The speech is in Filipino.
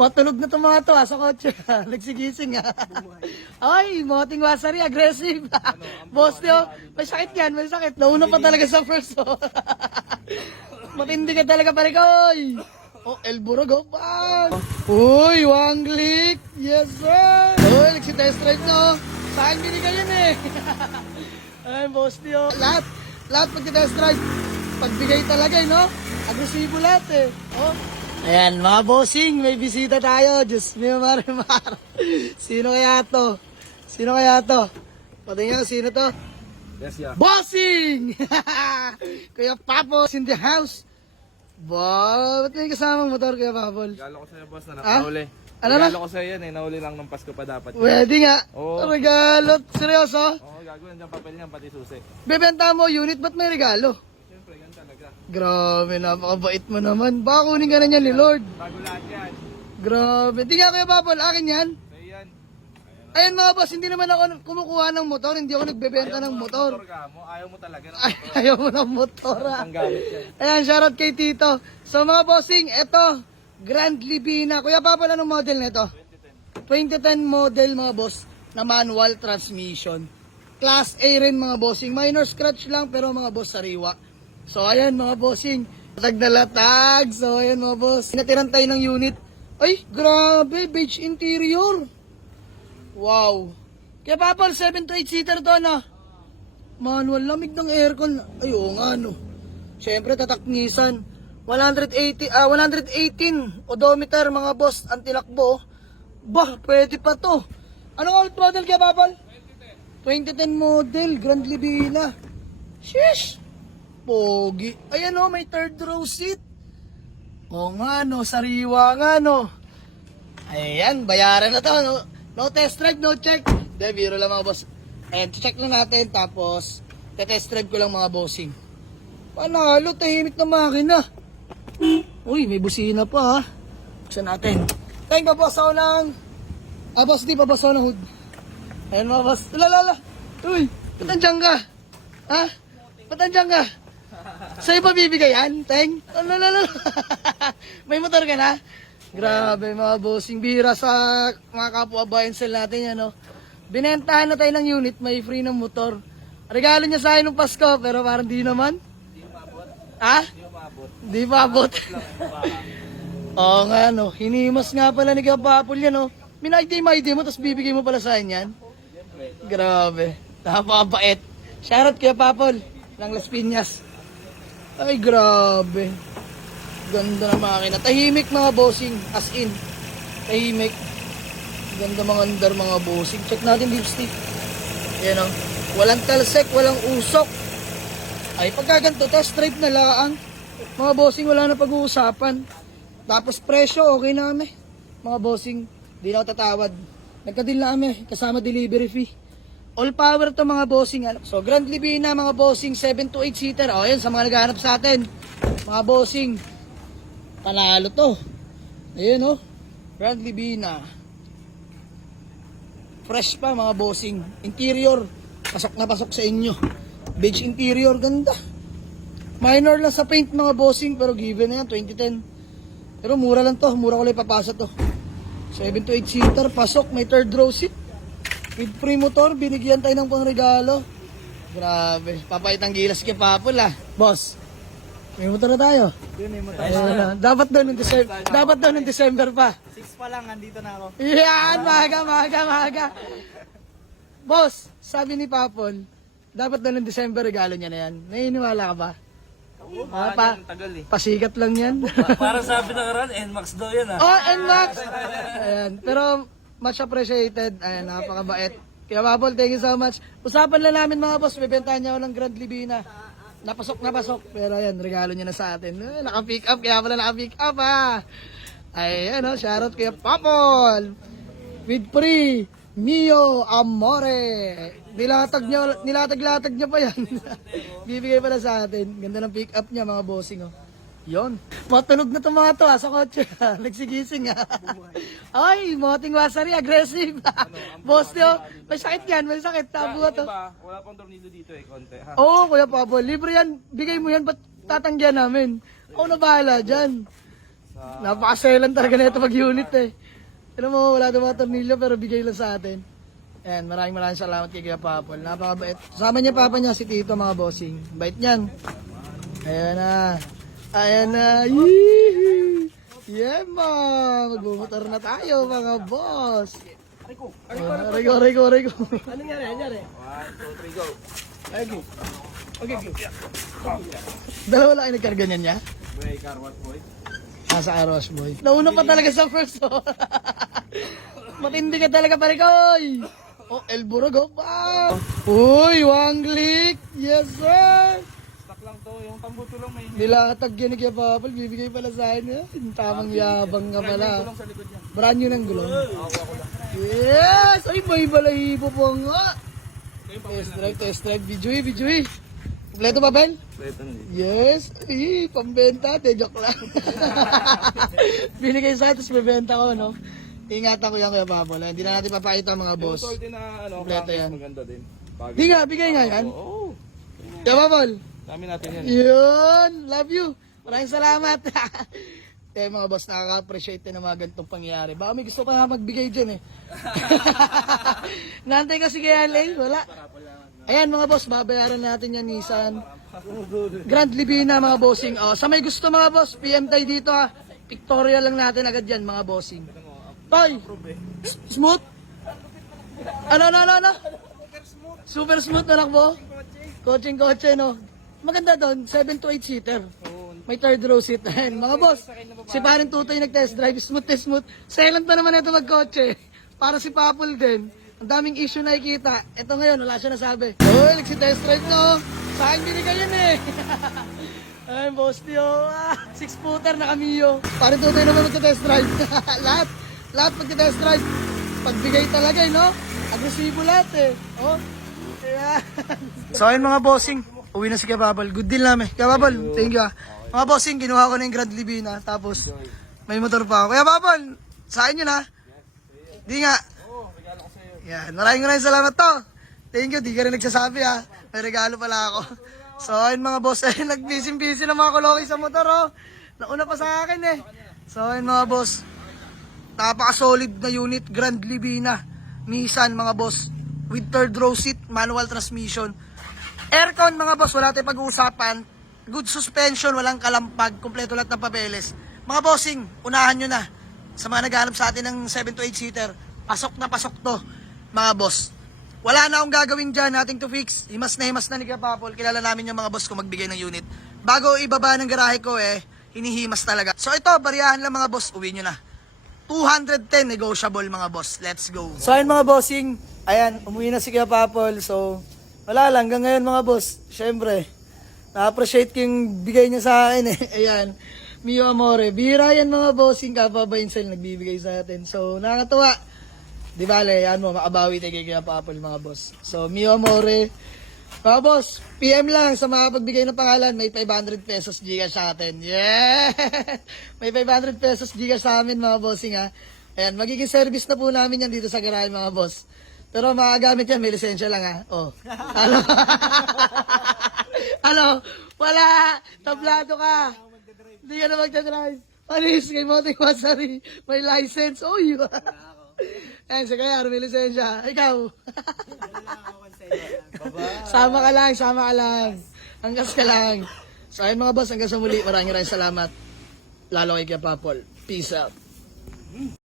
Matulog na itong mga to sa kotse. Nagsigising Ay, moting wasari, aggressive. Boss nyo, may sakit yan, may sakit. Nauna pa talaga sa first. Matindi ka talaga pare ko. Oh, Elburog, oh, bang! Uy, one click! Yes, sir! Uy, nagsi-test drive no. Saan binigay yan Ay, boss nyo. Lahat pag-test drive. Pagbigay talaga, no? Agresibo lahat Oh. Ayan, mga bossing, may bisita tayo. Diyos mio, marimar. Sino kaya to? Patingin, sino to? Yes, yeah. Bossing! Kuya Papos in the house. Wow, ba't may kasamang motor, Kuya Papol? Regalo ko sa'yo, boss, na nakauli. Ano na? Regalo ko sa'yo yan nauli lang ng Pasko pa dapat. Pwede nga. Oo. Regalo. Seryoso? Oo, gagawin dyan papel niyan, pati susi. Bebenta mo unit, ba't may regalo? Siyempre, yan talaga. Grabe, napakabait mo naman. Baka kunin ka na niyan ni Lord. Bago lahat yan. Grabe. Di nga, Kuya Papol, akin yan. Sa'yo yan. Ayun mga boss, hindi naman ako kumukuha ng motor. Hindi ako nagbebenta ng motor. Motor ka mo, ayaw mo talaga ng Ay, motor. ayaw mo ng motor Ang gamit yan. Ayan, shoutout kay Tito. So mga bossing, eto, Grand Libina. Kuya Papol, anong model nito? 2010 model mga boss, na manual transmission. Class A rin mga bossing. Minor scratch lang pero mga boss sariwa. So ayan mga bossing, latag na latag. So ayan mga boss, pinatiran tayo ng unit. Ay, grabe, beige interior. Wow. Kaya Papol, 7 to 8 seater to na. Manual, lamig ng aircon. Ay, oo nga no. Siyempre, tataknisan. 118 odometer mga boss, ang tinakbo. Bah, pwede pa to. Anong old model kaya Papol? 2010 model, Grand Libina. Sheesh. Pogi. Ayan o, may third row seat. Oo nga no, sariwa nga no. Ayan, bayaran na to no. No test drive, no check. De, biro lang mga boss. Ayan, check lang natin. Tapos, test drive ko lang mga bossing. Panalo, tahimik na makina. Uy, may busina pa Buksan natin. Thank you, boss ako ng... boss, di pa boss ako ng hood. Ayan mga boss. Lalala. Uy, ba't andyan ka? Ba't andyan ka? Sa'yo pa bibigay yan, Teng? Lalala. May motor ka na? Grabe mga bossing, bira sa mga kapwa buy and sell natin yan, no? Binentahan na tayo ng unit, may free ng motor. Regalo niya sa akin ng Pasko, pero parang di naman. Hindi maabot. Di maabot. Oo nga, no? Hinimas nga pala ni Kapapol yan, no? Minayday mo, tapos bibigay mo pala sa akin yan. Grabe. Napakabait. Shoutout kay Papol ng Las Piñas. Ay, grabe. Ganda ng makina. Tahimik mga bossing. As in. Tahimik. Ganda mga andar mga bossing. Check natin lipstick. Yan o. Walang talsek, walang usok. Ay, pagkaganto, test drive na laang. Mga bossing, wala na pag-uusapan. Tapos presyo, okay na kami. Mga bossing, di na ako tatawad. Nagka-deal na kami, kasama delivery fee. All power to mga bossing. So, Grand Libina mga bossing, 7 to 8 seater. O, yan, sa mga naghahanap sa atin. Mga bossing, panalo to. Ayan o. Grand Libina. Fresh pa mga bossing. Interior. Pasok na pasok sa inyo. Beige interior. Ganda. Minor lang sa paint mga bossing. Pero given na yan. 2010. Pero mura lang to. Mura ko lang ipapasa to. 7 to 8 seater. Pasok. May third row seat. With free motor. Binigyan tayo ng pangregalo. Grabe. Papait ang gilas kay Papol Boss. May motor na tayo. Yun, may motor. Dapat doon ng December pa. 6 pa lang, andito na ako. Yan, maga. Boss, sabi ni Papol, dapat doon ng December regalo niya na yan. Naniniwala ka ba? Oo, tagal Pasikat lang yan. Parang sabi na karan, NMAX daw yan Oh, NMAX! Ayan, pero much appreciated. Ayan, napakabait. Kaya Papol, thank you so much. Usapan lang namin mga boss, bibentahan niya ako ng Grand Libina. Napasok. Pero ayan, regalo niya na sa atin. Naka-pick up, kaya pala naka-pick up Ayan shoutout kay Papol. With free, Mio Amore. Nilatag niya pa yan. Bibigay pala sa atin. Ganda ng pick up niya mga bossing Yon. Matulog na itong mga to sa kotse. Nagsigising Ay, moting wasari, aggressive. Boss nyo, may sakit yan, may sakit. Tabo to. Wala pang tornilyo dito konti Oo, Kuya Pablo, libre yan. Bigay mo yan, ba't tatanggihan namin? Ako na bahala dyan. Napakaselan talaga na ito mag-unit eh. Alam mo, wala daw mga tornilyo pero bigay lang sa atin. Ayan, maraming salamat kay Kuya Papol. Napakabait. Kasama niya papa niya si Tito mga bossing. Bait niyan. Ayan na. Ayan na. Yee! Yeah, ma. Magbumotor na tayo mga boss. Rico. Ano nangyari? 1, 2, 3, go. Okay. Dalawa lang ay nagkarga niyan niya? Boy, Carwat boy. Nasa Aros boy. Nauna pa talaga sa first oh. Matindi ka talaga pare koy. Oh, Elburog oh pa. Uy, Wanglik. Yes sir. Stock lang to, yung tambuto lang may Nilatag yan ni Kuya Papal, bibigay pala sa akin yan. Tamang yabang ka pala. lang sa likod niya. Brand new ng gulong. Ako lang. Yes! Ay, may balahibo po nga. Test drive, Bijoy. Kompleto ba, Ben? Ito na dito. Yes. Ay, pambenta. Joke lang. Binigay sa atin, bibenta ko, no? Ingatan ko yan, Kuya Papal. Hindi na natin papakita mga Yung boss. sorte na Kompleto yan. maganda din. Bagay. Di nga, bigay nga yan. Oo. Kuya Papal. Dami natin yan. Yun. Love you. Maraming salamat. Eh mga boss, nakaka-appreciate din ng mga ganitong pangyayari. Baka may gusto ka nga magbigay dyan eh. Nantay kasi kaya Lane, wala. Ayan mga boss, babayaran natin yan Nissan Grand Libina mga bossing. Oh, sa may gusto mga boss, PM tayo dito ha. Pictorial lang natin agad yan mga bossing. Toy! Smooth? Ano? Super smooth na lakbo? Coaching no? Maganda doon, 7 to 8 seater. May third row seat. Ayan, mga boss, si parang tutoy nag-test drive, smooth. Silent pa naman ito magkotse. Para si Papul din. Ang daming issue na ikita. Ito ngayon, wala siya nasabi. Uy, nagsi-test drive no. Sa akin binigay yan eh. Ayun, boss Tio. 6-footer na kamiyo. Parang tutoy naman magsa-test drive. lahat magsa-test drive. Pagbigay talaga eh, no? Agresibo lahat eh. Oh. Ayan. So ayun mga bossing, uwi na si Kababal. Good deal namin. Kababal, thank you ah. Mga bossing, kinuha ko na yung Grand Libina. Tapos, may motor pa ako. Kaya Babal, sa akin yun ha. Di nga. Yan, maraming salamat to. Thank you, di ka rin nagsasabi ha. May regalo pala ako. So, ayun mga boss, ayun, nag-busy ng mga kuloki sa motor oh. Nauna pa sa akin eh. So, ayun mga boss, napaka-solid na unit, Grand Libina. Nissan mga boss, with third row seat, manual transmission. Aircon mga boss, wala tayong pag-uusapan. Good suspension, walang kalampag, kompleto lahat ng papeles. Mga bossing, unahan nyo na. Sa mga naghahanap sa atin ng 7 to 8 seater, pasok na pasok to, mga boss. Wala na akong gagawin dyan, nothing to fix. Himas na ni Kuya Papol. Kilala namin yung mga boss ko magbigay ng unit. Bago ibaba ng garahe ko hinihimas talaga. So ito, bariyahan lang mga boss, uwi nyo na. 210 negotiable mga boss. Let's go. So ayun mga bossing, ayan, umuwi na si Kuya Papol. So, wala lang, hanggang ngayon mga boss, syempre, na-appreciate ko yung bigay niya sa akin eh. Ayan, Mio Amore. Bihira yan mga bossing, kapabayinsel nagbibigay sa atin. So, nakakatuwa. Di bale, yan mo, makabawi tayo kay Kuya Papol mga boss. So, Mio Amore. Mga boss, PM lang sa mga pagbigay ng pangalan, may 500 pesos Gcash sa atin. Yeah! May 500 pesos Gcash sa amin mga bossing ha. Ayan, magiging service na po namin yan dito sa garahe mga boss. Pero makagamit yan, may lisensya lang ha. Oh. Ano? Wala! Tablado ka! Hindi ka na magdadrive. Panis, kay Moting Wasari. May license. Oh, yun. Ayan, si Kayar, may lisensya. Ikaw. Sama ka lang. Angkas ka lang. So, ayun mga boss, hanggang sa muli. Maraming salamat. Lalo kay Kuya Papol. Peace out.